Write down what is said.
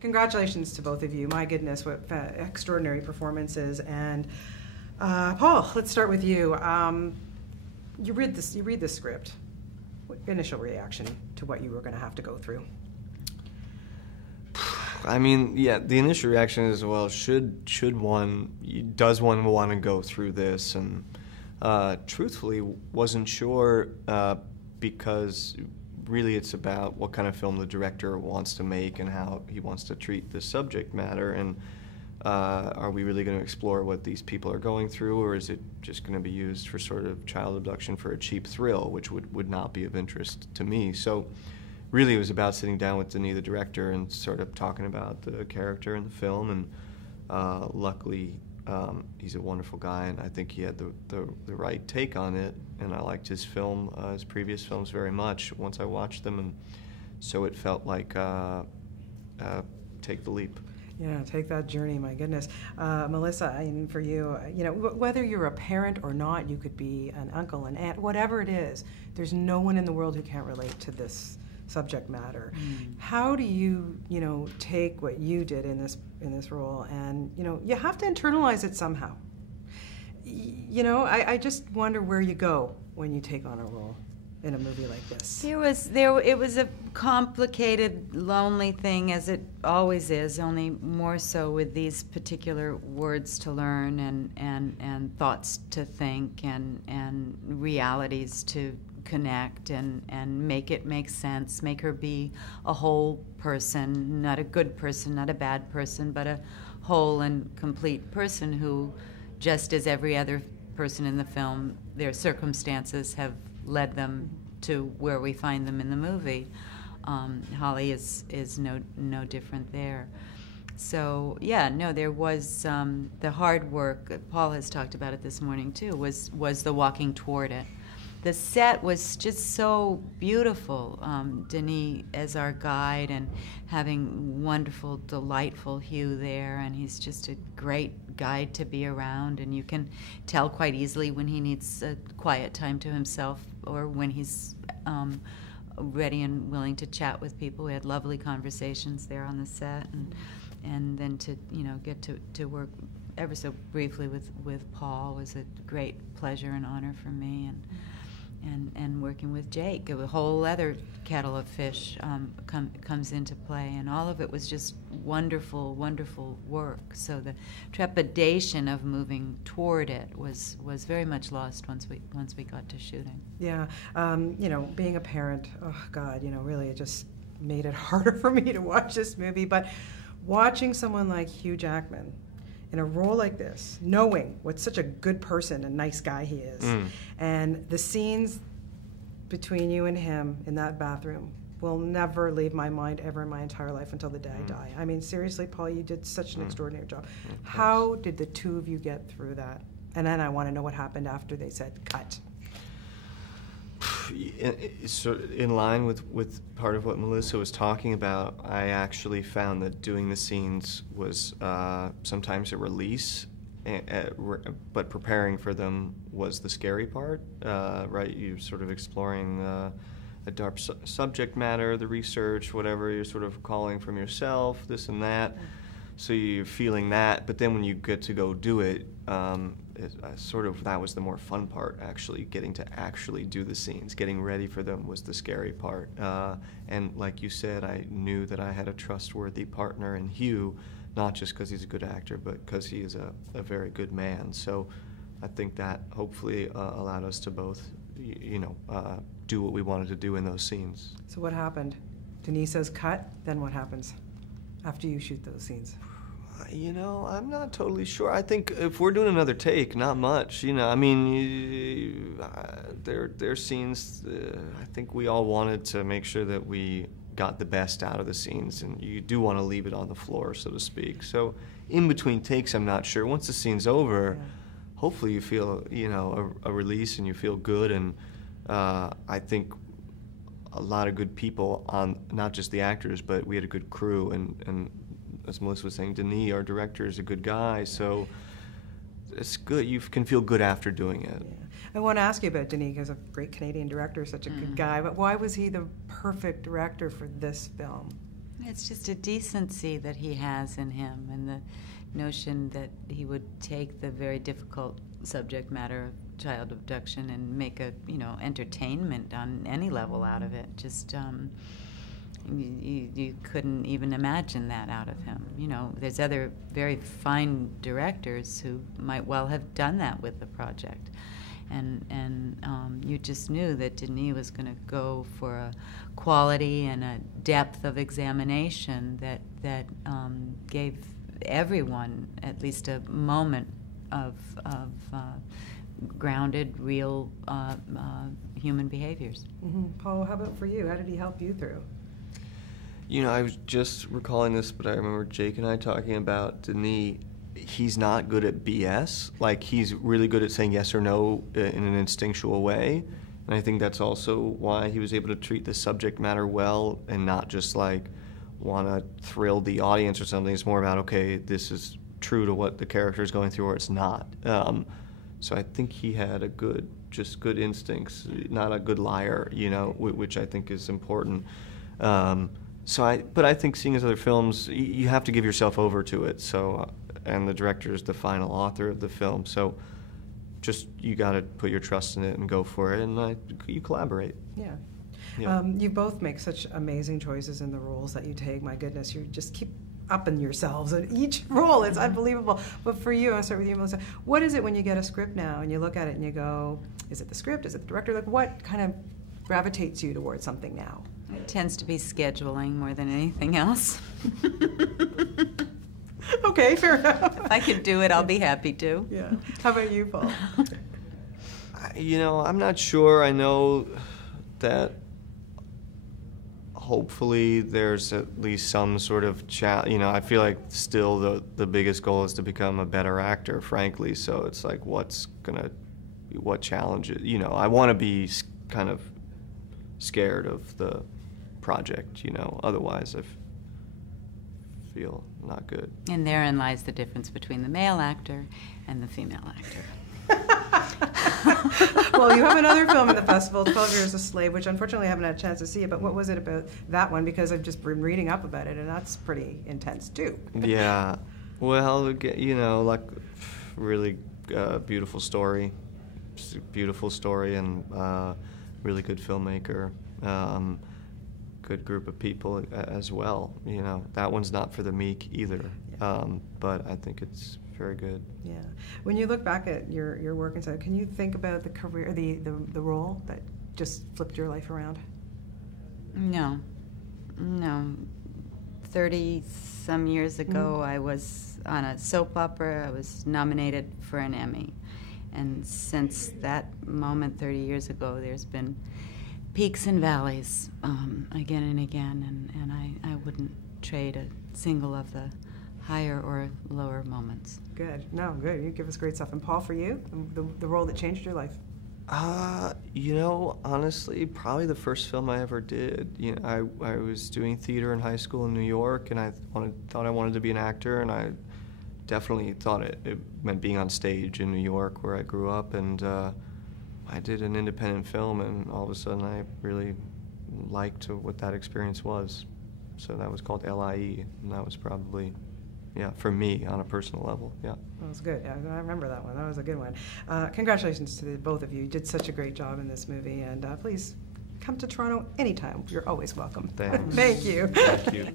Congratulations to both of you. My goodness, what extraordinary performances. And Paul, let's start with you. You read the script. What initial reaction to what you were going to have to go through? I mean, yeah, the initial reaction is, well, does one want to go through this? And truthfully, wasn't sure because really it's about what kind of film the director wants to make and how he wants to treat the subject matter. And are we really going to explore what these people are going through, or is it just going to be used for sort of child abduction for a cheap thrill, which would not be of interest to me? So really it was about sitting down with Denis, the director, and sort of talking about the character in the film. And luckily, he's a wonderful guy, and I think he had the right take on it. And I liked his previous films very much once I watched them, and so it felt like take the leap. Yeah, take that journey, my goodness. Melissa, and for you, whether you're a parent or not, you could be an uncle, an aunt, whatever it is, there's no one in the world who can't relate to this subject matter. How do you, take what you did in this role, and, you have to internalize it somehow. I just wonder where you go when you take on a role in a movie like this. It was a complicated, lonely thing, as it always is, only more so with these particular words to learn and thoughts to think and realities to connect and make it make sense, make her be a whole person, not a good person, not a bad person, but a whole and complete person who, just as every other person in the film, their circumstances have led them to where we find them in the movie. Holly is no different there. So yeah, no, there was the hard work. Paul has talked about it this morning too. Was the walking toward it. The set was just so beautiful. Denis as our guide, and having wonderful, delightful Hugh there, and he's just a great guide to be around, and you can tell quite easily when he needs a quiet time to himself or when he's ready and willing to chat with people. We had lovely conversations there on the set, and then to get to work ever so briefly with Paul was a great pleasure and honor for me, and working with Jake, a whole other kettle of fish comes into play, and all of it was just wonderful, wonderful work. So the trepidation of moving toward it was very much lost once we got to shooting. Yeah, being a parent, oh God, really it just made it harder for me to watch this movie. But watching someone like Hugh Jackman in a role like this, knowing what such a good person and nice guy he is, and the scenes between you and him in that bathroom will never leave my mind ever in my entire life until the day I die. I mean, seriously, Paul, you did such an extraordinary job. How did the two of you get through that? And then I want to know what happened after they said cut. In line with part of what Melissa was talking about, I actually found that doing the scenes was sometimes a release, but preparing for them was the scary part, right? You're sort of exploring a dark subject matter, the research, whatever, you're sort of calling from yourself, this and that. So you're feeling that, but then when you get to go do it, that was the more fun part, actually. Getting to actually do the scenes, getting ready for them was the scary part. And like you said, I knew that I had a trustworthy partner in Hugh, not just because he's a good actor, but because he is a very good man. So I think that hopefully allowed us to both, do what we wanted to do in those scenes. So what happened? Denis says cut, then what happens after you shoot those scenes? I'm not totally sure. I think if we're doing another take, not much. I mean, there are scenes. I think we all wanted to make sure that we got the best out of the scenes, and you do want to leave it on the floor, so to speak. So, in between takes, I'm not sure. Once the scene's over, hopefully you feel a release and you feel good. And I think a lot of good people on, not just the actors, but we had a good crew, and as Melissa was saying, Denis, our director, is a good guy, so it's good. You can feel good after doing it. Yeah. I want to ask you about Denis, because a great Canadian director, such a good guy, but why was he the perfect director for this film? It's just a decency that he has in him, and the notion that he would take the very difficult subject matter of child abduction and make a, entertainment on any level out of it. Just you couldn't even imagine that out of him. There's other very fine directors who might well have done that with the project. And you just knew that Denis was going to go for a quality and a depth of examination that gave everyone at least a moment of grounded, real human behaviors. Mm-hmm. Paul, how about for you? How did he help you through? I was just recalling this, but I remember Jake and I talking about Denis. He's not good at BS. Like, he's really good at saying yes or no in an instinctual way. And I think that's also why he was able to treat the subject matter well and not just, want to thrill the audience or something. It's more about, okay, this is true to what the character is going through or it's not. So I think he had good instincts, not a good liar, which I think is important. But I think seeing his other films, you have to give yourself over to it. So, and the director is the final author of the film. So, you got to put your trust in it and go for it, and you collaborate. Yeah. Yeah. You both make such amazing choices in the roles that you take. My goodness, you just keep upping yourselves in each role. It's unbelievable. But for you, I'll start with you, Melissa. What is it when you get a script now and you look at it and you go, is it the script? Is it the director? What kind of gravitates you towards something now? It tends to be scheduling more than anything else. Okay, fair enough. If I could do it, I'll be happy to. Yeah. How about you, Paul? I'm not sure. I know that hopefully there's at least some sort of I feel like still the biggest goal is to become a better actor, frankly. So it's like, what challenges? I want to be kind of scared of the project, otherwise I feel not good. And therein lies the difference between the male actor and the female actor. Well, you have another film in the festival, 12 Years a Slave, which unfortunately I haven't had a chance to see it, but what was it about that one? Because I've just been reading up about it, and that's pretty intense, too. Yeah. Well, really beautiful story. Just a beautiful story, and really good filmmaker. Good group of people as well. That one's not for the meek either. Yeah. But I think it's very good. Yeah. When you look back at your work and stuff, can you think about the career, the role that just flipped your life around? No. 30-some years ago, I was on a soap opera. I was nominated for an Emmy. And since that moment 30 years ago, there's been peaks and valleys again and again, and I wouldn't trade a single of the higher or lower moments. Good. No, good. You give us great stuff. And Paul, for you, the role that changed your life? Honestly, probably the first film I ever did. I was doing theater in high school in New York, and I thought I wanted to be an actor, and I definitely thought it meant being on stage in New York, where I grew up, and I did an independent film, and all of a sudden I really liked what that experience was. So that was called LIE, and that was probably, for me on a personal level, yeah. That was good. I remember that one. That was a good one. Congratulations to both of you. You did such a great job in this movie, and please come to Toronto anytime. You're always welcome. Thanks. Thank you. Thank you.